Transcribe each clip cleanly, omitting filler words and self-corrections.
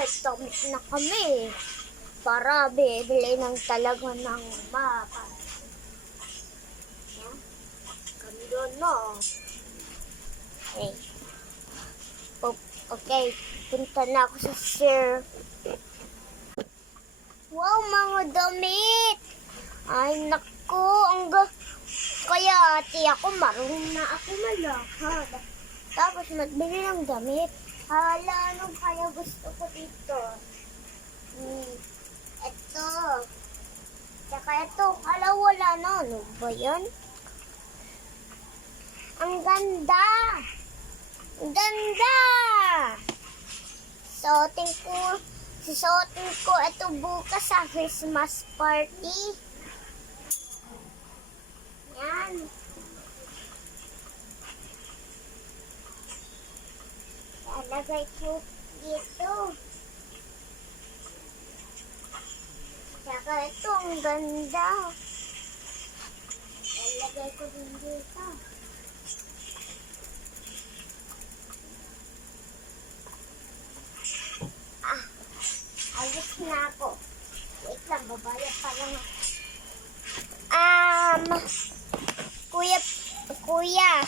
may damit na kami. Para bibili ng talaga ng mapa. Yeah? Kami doon, no? Okay. Okay, punta na ako sa sir. Wow, mga damit! Ay, naku, kaya ate ako, marunong na ako malakad. Tapos magbili ng damit. Hala, anong kaya gusto ko dito? Ito. Tsaka ito, hala, wala na. Ano ba yan? Ang ganda! Ang ganda! Susuotin ko ito bukas sa Christmas party. Yan. Lalagay ko dito. Tsaka ito, ang ganda. Lalagay ko din dito. Alis na ako. Wait lang, babayad pa lang ako. Kuya,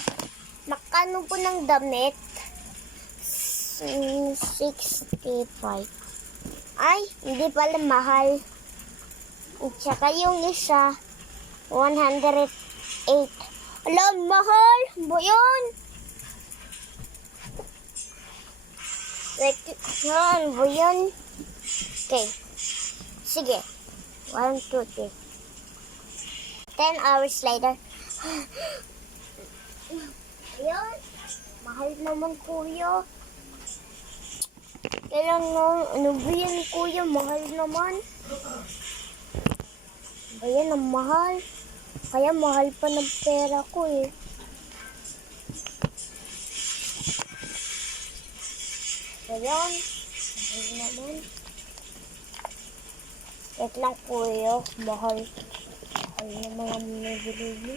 makano po ng damit? 65. Ay, hindi pala mahal. At saka yung isa, 108. Alam, mahal ba yun? Wait, yan ba yun? Okay. Sige. 1, 2, 3. 10 hours later. Ayun. Mahal naman, kuya. Kailangan, ano ba yan, kuya? Mahal naman. Ayan, ang mahal. Kaya mahal pa ng pera ko eh. Ayan. Mahal naman. Wait lang, kuya. Mahal. Mahal naman ang nabili.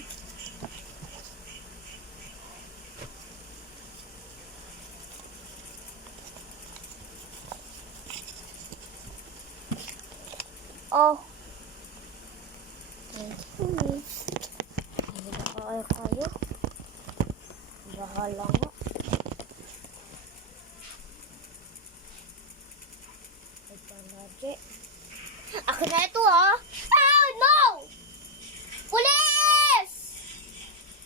Oh. Hindi na kayo. Bahala nga. Ipalagi. Akin na ito, ha? Oh, no! Police!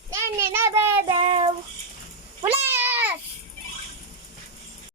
Nene na, bebe!